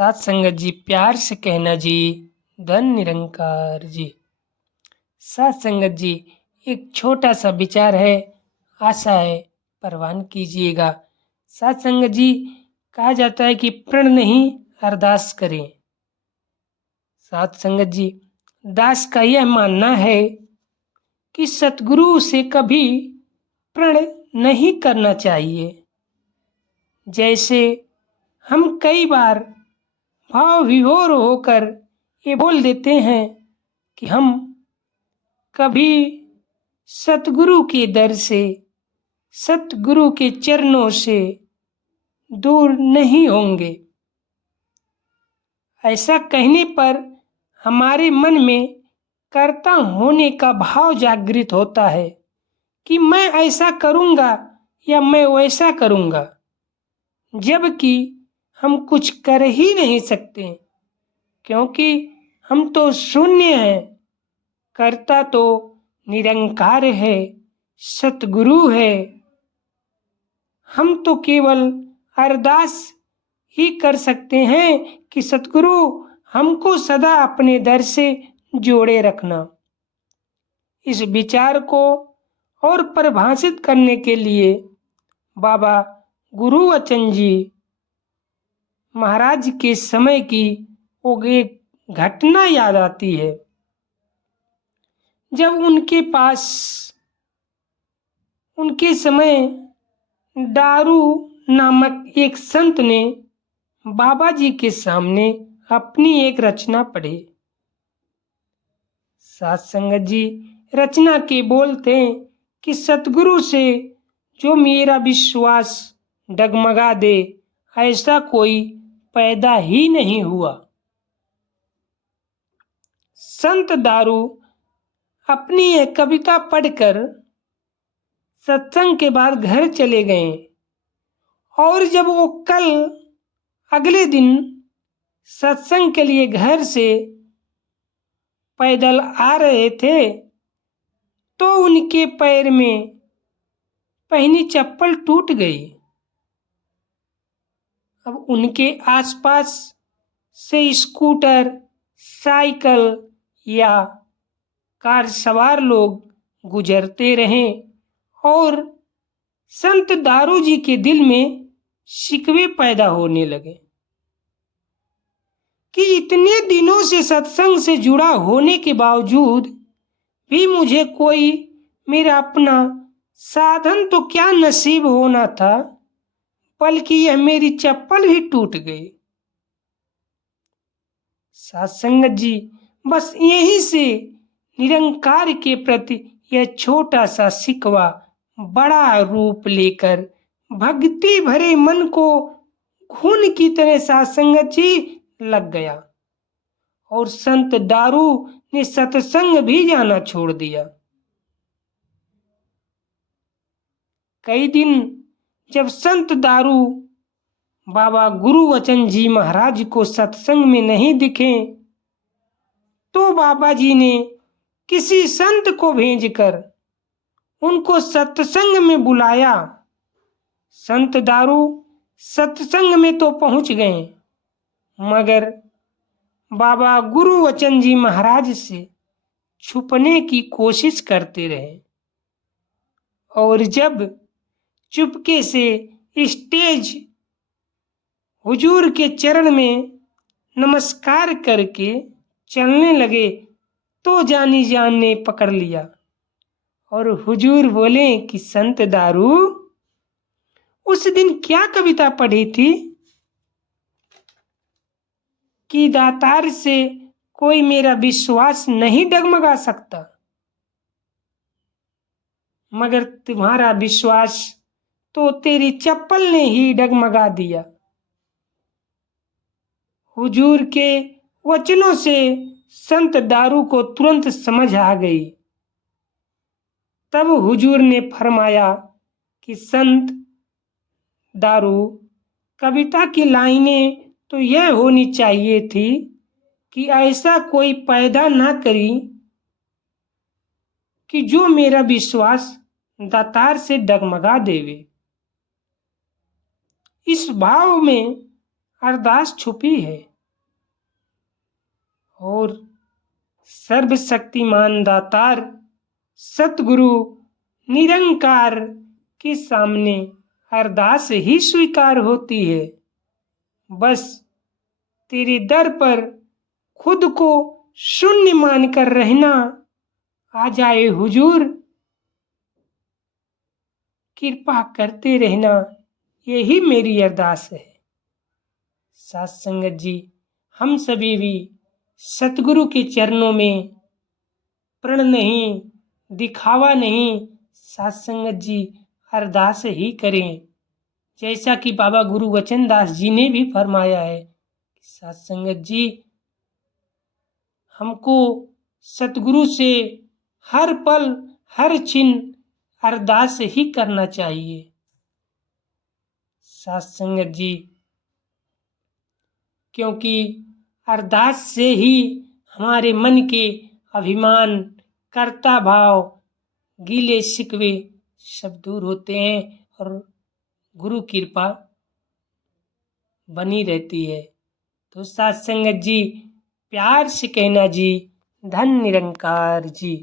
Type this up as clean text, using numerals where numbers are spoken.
साथ संगत जी, प्यार से कहना जी, धन निरंकार जी। साथ संगत जी, एक छोटा सा विचार है, आशा है परवान कीजिएगा। साथ संगत जी, कहा जाता है कि प्रण नहीं अरदास करें। साथ संगत जी, दास का यह मानना है कि सतगुरु से कभी प्रण नहीं करना चाहिए। जैसे हम कई बार भाव विभोर होकर ये बोल देते हैं कि हम कभी सतगुरु के दर से, सतगुरु के चरणों से दूर नहीं होंगे। ऐसा कहने पर हमारे मन में कर्ता होने का भाव जागृत होता है कि मैं ऐसा करूँगा या मैं वैसा करूँगा, जबकि हम कुछ कर ही नहीं सकते, क्योंकि हम तो शून्य हैं। कर्ता तो निरंकार है, सतगुरु है। हम तो केवल अरदास ही कर सकते हैं कि सतगुरु हमको सदा अपने दर से जोड़े रखना। इस विचार को और परिभाषित करने के लिए बाबा गुरुवचन जी महाराज के समय की वो एक घटना याद आती है, जब उनके समय दारू नामक एक संत ने बाबा जी के सामने अपनी एक रचना पढ़ी। साथ संगत जी, रचना के बोल थे कि सतगुरु से जो मेरा विश्वास डगमगा दे, ऐसा कोई पैदा ही नहीं हुआ। संत दारू अपनी एक कविता पढ़कर सत्संग के बाद घर चले गए, और जब वो अगले दिन सत्संग के लिए घर से पैदल आ रहे थे, तो उनके पैर में पहनी चप्पल टूट गई। अब उनके आसपास से स्कूटर, साइकिल या कार सवार लोग गुजरते रहे, और संत दारू जी के दिल में शिकवे पैदा होने लगे कि इतने दिनों से सत्संग से जुड़ा होने के बावजूद भी मुझे कोई मेरा अपना साधन तो क्या नसीब होना था, बल्कि यह मेरी चप्पल भी टूट गई। साथ संगत जी, बस यहीं से निरंकार के प्रति यह छोटा सा शिकवा बड़ा रूप लेकर भक्ति भरे मन को खून की तरह साथ संगत जी लग गया, और संत दारू ने सत्संग भी जाना छोड़ दिया। कई दिन जब संत दारू बाबा गुरुवचन जी महाराज को सत्संग में नहीं दिखे, तो बाबा जी ने किसी संत को भेजकर उनको सत्संग में बुलाया। संत दारू सत्संग में तो पहुंच गए, मगर बाबा गुरुवचन जी महाराज से छुपने की कोशिश करते रहे, और जब चुपके से स्टेज हुजूर के चरण में नमस्कार करके चलने लगे, तो जानी जान ने पकड़ लिया, और हुजूर बोले कि संत दारू, उस दिन क्या कविता पढ़ी थी कि दातार से कोई मेरा विश्वास नहीं डगमगा सकता, मगर तुम्हारा विश्वास तो तेरी चप्पल ने ही डगमगा दिया। हुजूर के वचनों से संत दारू को तुरंत समझ आ गई। तब हुजूर ने फरमाया कि संत दारू, कविता की लाइनें तो यह होनी चाहिए थी कि ऐसा कोई पैदा ना करी कि जो मेरा विश्वास दातार से डगमगा देवे। इस भाव में अरदास छुपी है। और सर्वशक्तिमान दातार सतगुरु निरंकार के सामने अरदास ही स्वीकार होती है। बस तेरे दर पर खुद को शून्य मानकर रहना। आ जाए हुजूर, कृपा करते रहना, यही मेरी अरदास है। साथ संगत जी, हम सभी भी सतगुरु के चरणों में प्रण नहीं, दिखावा नहीं, साथ संगत जी अरदास ही करें। जैसा कि बाबा गुरु वचनदास जी ने भी फरमाया है, साथ संगत जी हमको सतगुरु से हर पल हर क्षण अरदास ही करना चाहिए। साथ संगत जी, क्योंकि अरदास से ही हमारे मन के अभिमान, कर्ता भाव, गीले शिकवे सब दूर होते हैं और गुरु कृपा बनी रहती है। तो साथ संगत जी प्यार से कहना जी, धन निरंकार जी।